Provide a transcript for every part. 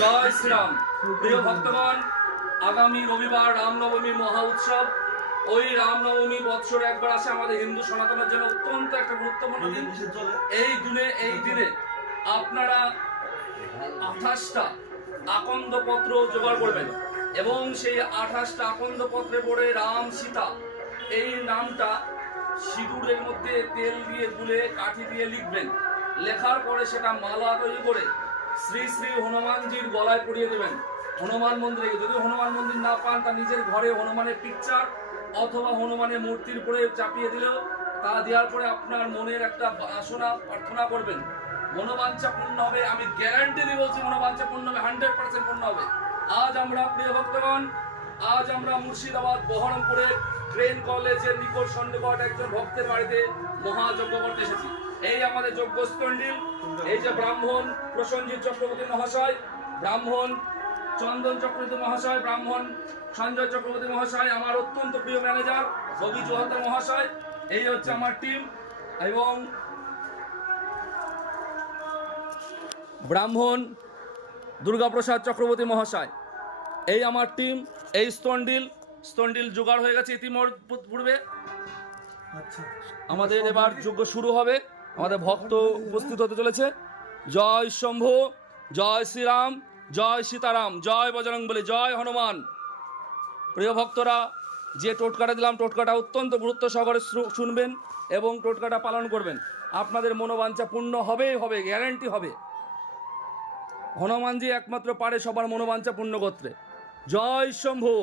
জয় শ্রীরাম। প্রিয় ভক্তগণ, আগামী রবিবার রামনবমী মহা উৎসব। ওই রামনবমী বৎসরে একবার আসে আমাদের হিন্দু সনাতনের জন্য অত্যন্ত একটা গুরুত্বপূর্ণ দিন। এই দিনে আপনারা 28টা আকন্দ পত্র জোগাড় করবেন এবং সেই 28টা আকন্দ পত্রে পড়ে রাম সীতা এই নামটা সিঁদুরের মধ্যে তেল দিয়ে গুলে কাঠি দিয়ে লিখবেন। লেখার পরে সেটা মালা তৈরি করে শ্রী শ্রী হনুমানজির গলায় পরিয়ে দেবেন। হনুমান মন্দিরে যদি হনুমান মন্দির না পান, তা নিজের ঘরে হনুমানের পিকচার অথবা হনুমানের মূর্তির উপরে চাপিয়ে দিলেও তা দেওয়ার পরে আপনার মনের একটা বাসনা প্রার্থনা করবেন, মনোবাঞ্ছা পূর্ণ হবে। আমি গ্যারান্টি দিয়ে বলছি মনোবাঞ্ছা পূর্ণ হবে, 100% পূর্ণ হবে। আজ আমরা প্রিয় ভক্তগণ, আজ আমরা মুর্শিদাবাদ বহরমপুরের ট্রেন কলেজের নিকট সন্নিকট একজন ভক্তের বাড়িতে মহাযজ্ঞ করতে এসেছি। এই আমাদের যজ্ঞস্থল, এই যে ব্রাহ্মণ প্রসঞ্জিৎ চক্রবর্তী মহাশয়, ব্রাহ্মণ চন্দন চক্রবর্তী মহাশয়, ব্রাহ্মণ সঞ্জয় চক্রবর্তী মহাশয়, আমার অত্যন্ত প্রিয় ম্যানেজার রবি জোহাদ্দার মহাশয়, এই হচ্ছে আমার টিম। এবং ব্রাহ্মণ দুর্গাপ্রসাদ চক্রবর্তী মহাশয়, এই আমার টিম। এই স্তন্ডিল জোগাড় হয়ে গেছে ইতিমধ্যে। আমাদের এবার যজ্ঞ শুরু হবে, আমাদের ভক্ত উপস্থিত হতে চলেছে। জয় শম্ভু, জয় শ্রীরাম, জয় সীতারাম, জয় বজরংবলী, জয় হনুমান। প্রিয় ভক্তরা, যে টোটকাটা দিলাম, টোটকাটা অত্যন্ত গুরুত্ব সহকারে শুনবেন এবং টোটকাটা পালন করবেন। আপনাদের মনোবাঞ্ছা পূর্ণ হবেই হবে, গ্যারান্টি হবে। হনুমানজি একমাত্র পারে সবার মনোবাঞ্ছা পূর্ণ করতে। জয় শম্ভু,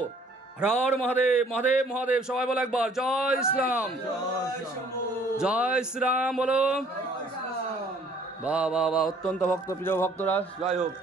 হর মহাদেব, মহাদেব মহাদেব, সবাই বলো একবার জয় শ্রীরাম, জয় শ্রীরাম বলো। বাহ বাহ বাহ, অত্যন্ত ভক্ত প্রিয় ভক্তরা, জয় হোক।